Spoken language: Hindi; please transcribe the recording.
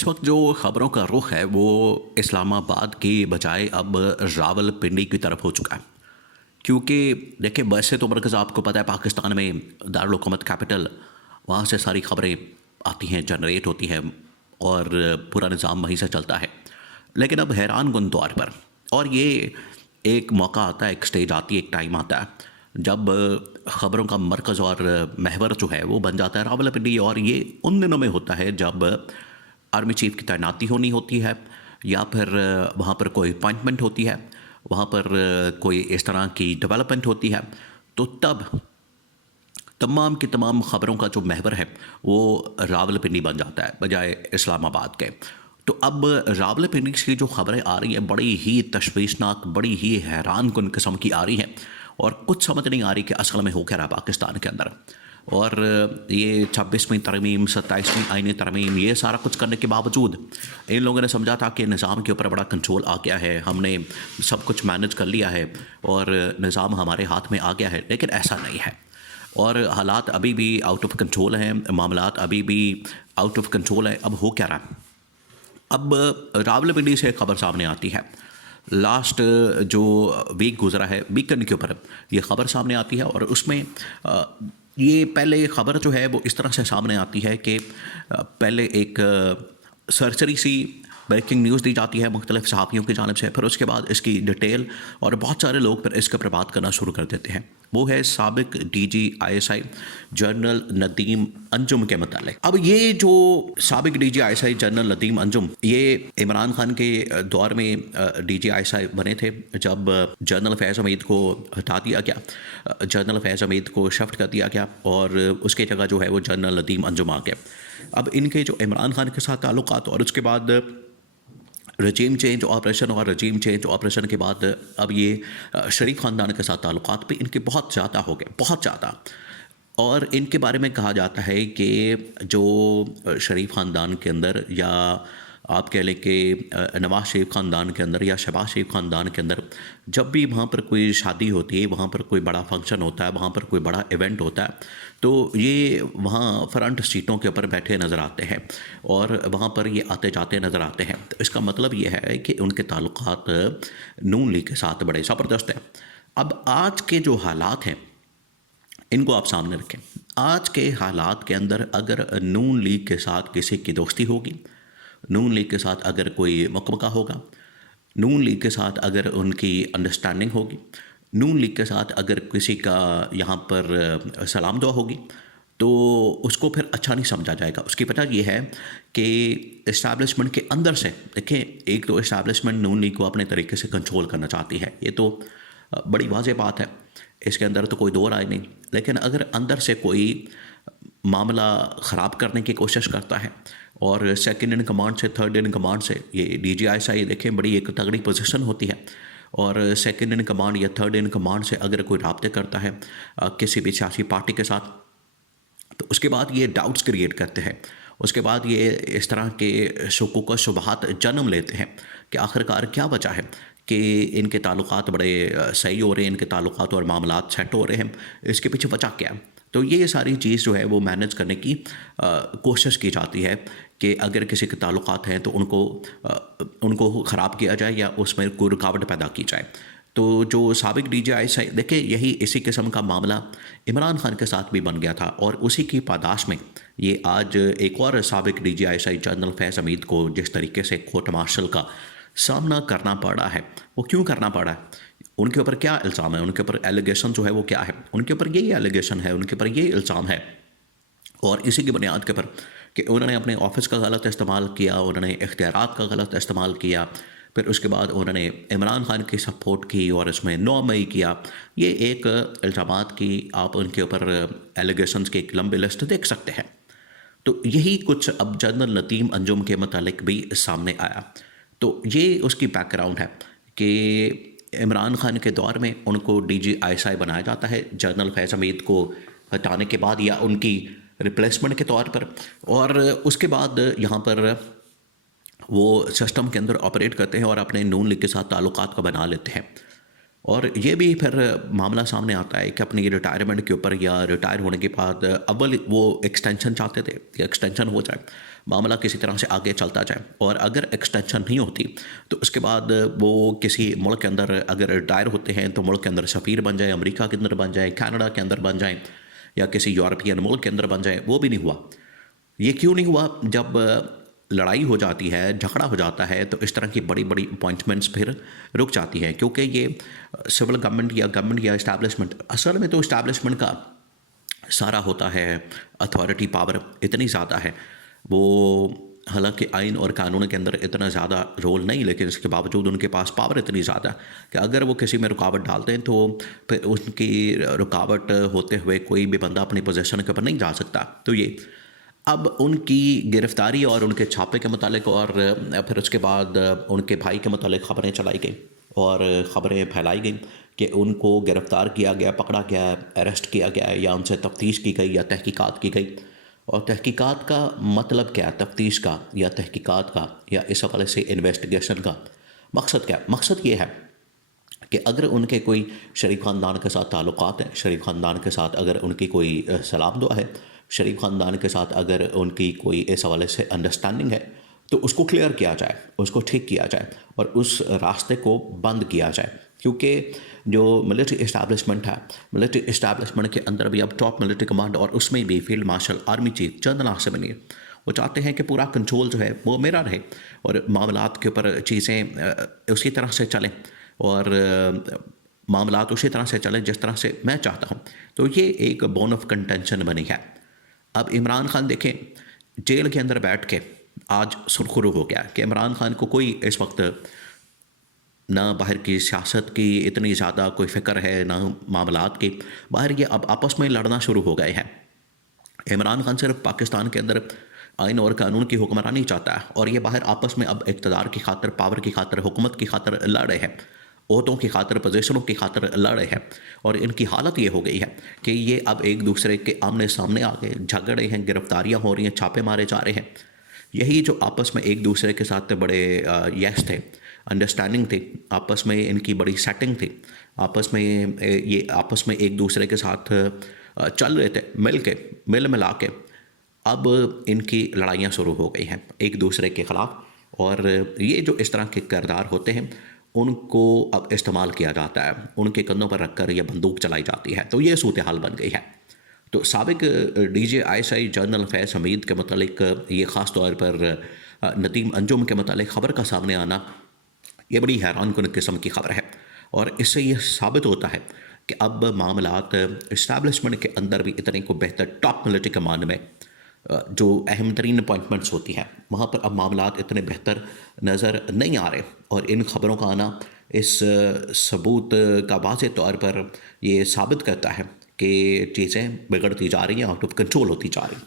इस वक्त जो खबरों का रुख है वो इस्लामाबाद की बजाय अब रावलपिंडी की तरफ हो चुका है। क्योंकि देखिए, वैसे तो मरकज़ आपको पता है पाकिस्तान में दारुल हुकूमत कैपिटल, वहाँ से सारी खबरें आती हैं, जनरेट होती हैं और पूरा निज़ाम वहीं से चलता है। लेकिन अब हैरानकुन तौर पर, और ये एक मौका आता है, एक स्टेज आती है, एक टाइम आता है जब ख़बरों का मरकज़ और महवर जो है वो बन जाता है रावलपिंडी। और ये उन दिनों में होता है जब आर्मी चीफ़ की तैनाती होनी होती है, या फिर वहाँ पर कोई अपॉइंटमेंट होती है, वहाँ पर कोई इस तरह की डेवलपमेंट होती है। तो तब तमाम की तमाम ख़बरों का जो महवर है वो रावलपिंडी बन जाता है बजाय इस्लामाबाद के। तो अब रावलपिंडी से जो ख़बरें आ रही हैं बड़ी ही तशवीशनाक, बड़ी ही हैरानकुन किस्म की आ रही हैं, और कुछ समझ नहीं आ रही कि असल में हो क्या रहा है पाकिस्तान के अंदर। और ये 26वीं तरमीम, 27वीं आईनी तरमीम, ये सारा कुछ करने के बावजूद इन लोगों ने समझा था कि निज़ाम के ऊपर बड़ा कंट्रोल आ गया है, हमने सब कुछ मैनेज कर लिया है और निज़ाम हमारे हाथ में आ गया है। लेकिन ऐसा नहीं है, और हालात अभी भी आउट ऑफ कंट्रोल हैं, मामलात अभी भी आउट ऑफ कंट्रोल है। अब हो क्या रहा है? अब रावलपिंडी से खबर सामने आती है। लास्ट जो वीक गुजरा है, वीकेंड के ऊपर ये खबर सामने आती है, और उसमें ये पहले खबर जो है वो इस तरह से सामने आती है कि पहले एक सरसरी सी ब्रेकिंग न्यूज़ दी जाती है मुख्तलिफ सहाफ़ियों की जानिब से। फिर उसके बाद इसकी डिटेल, और बहुत सारे लोग फिर इसके ऊपर बात करना शुरू कर देते हैं। वो है साबिक DG ISI general Nadeem Anjum के मतलब। अब ये जो साबिक DG ISI general Nadeem Anjum, ये इमरान खान के दौर में DG ISI बने थे जब जनरल फैज़ हमीद को हटा दिया गया, जनरल फैज़ हमीद को शिफ्ट कर दिया गया, और उसकी जगह जो है वो जनरल नदीम अंजुम आ गया। अब इनके जो इमरान खान के साथ ताल्लुकात, और उसके बाद रजीम चेंज ऑपरेशन, और रजीम चेंज ऑपरेशन के बाद अब ये शरीफ ख़ानदान के साथ ताल्लुकात भी इनके बहुत ज़्यादा हो गए, बहुत ज़्यादा। और इनके बारे में कहा जाता है कि जो शरीफ ख़ानदान के अंदर, या आप कह लें कि नवाज़ शरीफ ख़ानदान के अंदर या शहबाज शरीफ ख़ानदान के अंदर, जब भी वहाँ पर कोई शादी होती है, वहाँ पर कोई बड़ा फंक्शन होता है, वहाँ पर कोई बड़ा इवेंट होता है, तो ये वहाँ फ्रंट सीटों के ऊपर बैठे नज़र आते हैं, और वहाँ पर ये आते जाते नज़र आते हैं। तो इसका मतलब ये है कि उनके ताल्लुकात नून लीग के साथ बड़े ज़बरदस्त हैं। अब आज के जो हालात हैं इनको आप सामने रखें। आज के हालात के अंदर अगर नून लीग के साथ किसी की दोस्ती होगी, नून लीग के साथ अगर कोई मुकमका होगा, नून लीग के साथ अगर उनकी अंडरस्टैंडिंग होगी, नून लीग के साथ अगर किसी का यहाँ पर सलाम दुआ होगी, तो उसको फिर अच्छा नहीं समझा जाएगा। उसकी वजह ये है कि इस्टेब्लिशमेंट के अंदर से, देखें, एक तो इस्टेब्लिशमेंट नून लीग को अपने तरीके से कंट्रोल करना चाहती है, ये तो बड़ी वाज़ेह बात है, इसके अंदर तो कोई दो राय नहीं। लेकिन अगर अंदर से कोई मामला ख़राब करने की कोशिश करता है, और सेकंड इन कमांड से, थर्ड इन कमांड से, ये DG ISI देखें बड़ी एक तगड़ी पोजीशन होती है, और सेकंड इन कमांड या थर्ड इन कमांड से अगर कोई राब्ते करता है किसी भी सियासी पार्टी के साथ, तो उसके बाद ये डाउट्स क्रिएट करते हैं। उसके बाद ये इस तरह के शुकूक व शुबहात जन्म लेते हैं कि आखिरकार क्या वजह है कि इनके ताल्लुकात बड़े सही हो रहे हैं, इनके ताल्लुकात और मामलात सेट हो रहे हैं, इसके पीछे वजह क्या है। तो ये सारी चीज़ जो है वो मैनेज करने की कोशिश की जाती है कि अगर किसी के ताल्लुकात हैं तो उनको ख़राब किया जाए या उसमें कोई रुकावट पैदा की जाए। तो जो साबिक DG ISI, देखिए, यही इसी किस्म का मामला इमरान खान के साथ भी बन गया था, और उसी की पादाश में ये आज एक और साबिक DG ISI जनरल फैज़ हमीद को जिस तरीके से कोर्ट मार्शल का सामना करना पड़ा है, वो क्यों करना पड़ा है, उनके ऊपर क्या इल्ज़ाम है, उनके ऊपर एलिगेशन जो है वो क्या है, उनके ऊपर यही एलिगेशन है, उनके ऊपर ये इल्ज़ाम है। और इसी की बुनियाद के ऊपर कि उन्होंने अपने ऑफिस का गलत इस्तेमाल किया, उन्होंने इख्तियारात का गलत इस्तेमाल किया, फिर उसके बाद उन्होंने इमरान खान की सपोर्ट की और इसमें 9 मई किया। ये एक इल्ज़ामात की आप उनके ऊपर एलिगेशंस की एक लंबी लिस्ट देख सकते हैं। तो यही कुछ अब जनरल नदीम अंजुम के मुतालिक भी सामने आया। तो ये उसकी बैकग्राउंड है कि इमरान खान के दौर में उनको DG ISI बनाया जाता है जनरल फैज़ हमीद को हटाने के बाद, या उनकी रिप्लेसमेंट के तौर पर, और उसके बाद यहाँ पर वो सिस्टम के अंदर ऑपरेट करते हैं और अपने नून लीग के साथ ताल्लुकात को बना लेते हैं। और ये भी फिर मामला सामने आता है कि अपनी रिटायरमेंट के ऊपर या रिटायर होने के बाद अव्वल वो एक्सटेंशन चाहते थे कि एक्सटेंशन हो जाए, मामला किसी तरह से आगे चलता जाए, और अगर एक्सटेंशन नहीं होती तो उसके बाद वो किसी मुल्क के अंदर अगर रिटायर होते हैं तो मुल्क के अंदर सफ़ीर बन जाए, अमेरिका के अंदर बन जाए, कनाडा के अंदर बन जाए, या किसी यूरोपियन मुल्क के अंदर बन जाए। वो भी नहीं हुआ। ये क्यों नहीं हुआ? जब लड़ाई हो जाती है, झगड़ा हो जाता है, तो इस तरह की बड़ी बड़ी अपॉइंटमेंट्स फिर रुक जाती हैं, क्योंकि ये सिविल गवर्नमेंट या इस्टेब्लिशमेंट, असल में तो इस्टेब्लिशमेंट का सारा होता है, अथॉरिटी पावर इतनी ज़्यादा है, वो हालांकि आइन और कानून के अंदर इतना ज़्यादा रोल नहीं, लेकिन इसके बावजूद उनके पास पावर इतनी ज़्यादा कि अगर वो किसी में रुकावट डालते हैं तो फिर उनकी रुकावट होते हुए कोई भी बंदा अपनी पोजीशन के ऊपर नहीं जा सकता। तो ये अब उनकी गिरफ्तारी और उनके छापे के मुतालिक और फिर उसके बाद उनके भाई के मुतालिक ख़बरें चलाई गई और ख़बरें फैलाई गई कि उनको गिरफ़्तार किया गया, पकड़ा गया, अरेस्ट किया गया, या उनसे तफ्तीश की गई या तहकीकात की गई। और तहकीकात का मतलब क्या है? तफ्तीश का या तहकीकात का या इस हवाले से इन्वेस्टिगेशन का मकसद क्या है? मकसद ये है कि अगर उनके कोई शरीफ ख़ानदान के साथ ताल्लुक़ात हैं, शरीफ ख़ानदान के साथ अगर उनकी कोई सलाम दुआ है, शरीफ ख़ानदान के साथ अगर उनकी कोई इस हवाले से अंडरस्टैंडिंग है, तो उसको क्लियर किया जाए, उसको ठीक किया जाए और उस रास्ते को बंद किया जाए। क्योंकि जो मिलिट्री इस्टेब्लिशमेंट है, मिलिट्री इस्टेब्लिशमेंट के अंदर भी अब टॉप मिलिट्री कमांड और उसमें भी field marshal, army chief, general Asim Munir, वो चाहते हैं कि पूरा कंट्रोल जो है वो मेरा रहे और मामलात के ऊपर चीज़ें उसी तरह से चलें और मामलात उसी तरह से चलें जिस तरह से मैं चाहता हूँ। तो ये एक बोन ऑफ कंटेंशन बनी है। अब इमरान खान देखें, जेल के अंदर बैठ के आज सुरखरू हो गया कि इमरान खान को कोई इस वक्त ना बाहर की सियासत की इतनी ज़्यादा कोई फ़िक्र है, ना मामलात की। बाहर ये अब आपस में लड़ना शुरू हो गए हैं। इमरान खान सिर्फ पाकिस्तान के अंदर आइन और कानून की हुक्मरानी चाहता है और ये बाहर आपस में अब इक़्तिदार की खातिर, पावर की खातिर, हुकूमत की खातिर लड़ रहे हैं, ओहदों की खातिर, पोजीशनों की खातिर लड़ रहे हैं। और इनकी हालत ये हो गई है कि ये अब एक दूसरे के आमने सामने आ गए, झगड़ रहे हैं, गिरफ्तारियां हो रही हैं, छापे मारे जा रहे हैं। यही जो आपस में एक दूसरे के साथ बड़े यस थे, अंडरस्टैंडिंग थी, आपस में इनकी बड़ी सेटिंग थी, आपस में ये आपस में एक दूसरे के साथ चल रहे थे, मिल मिला के अब इनकी लड़ाइयाँ शुरू हो गई हैं एक दूसरे के ख़िलाफ़। और ये जो इस तरह के किरदार होते हैं उनको अब इस्तेमाल किया जाता है, उनके कंधों पर रखकर यह बंदूक चलाई जाती है। तो ये सूरत हाल बन गई है। तो साबिक DJI जनरल फैज़ हमीद के मतलब ये ख़ास तौर पर नदीम अंजुम के मतलब ख़बर का सामने आना, ये बड़ी हैरानकुन किस्म की ख़बर है। और इससे यह साबित होता है कि अब मामलात इस्टेब्लिशमेंट के अंदर भी इतने को बेहतर टॉप मिलिट्री कमांड में जो अहम तरीन अपॉइंटमेंट्स होती हैं वहाँ पर अब मामलात इतने बेहतर नज़र नहीं आ रहे। और इन ख़बरों का आना इस सबूत का वाज़े तौर पर ये साबित करता है कि चीज़ें बिगड़ती जा रही हैं, आउट ऑफ कंट्रोल होती जा रही हैं।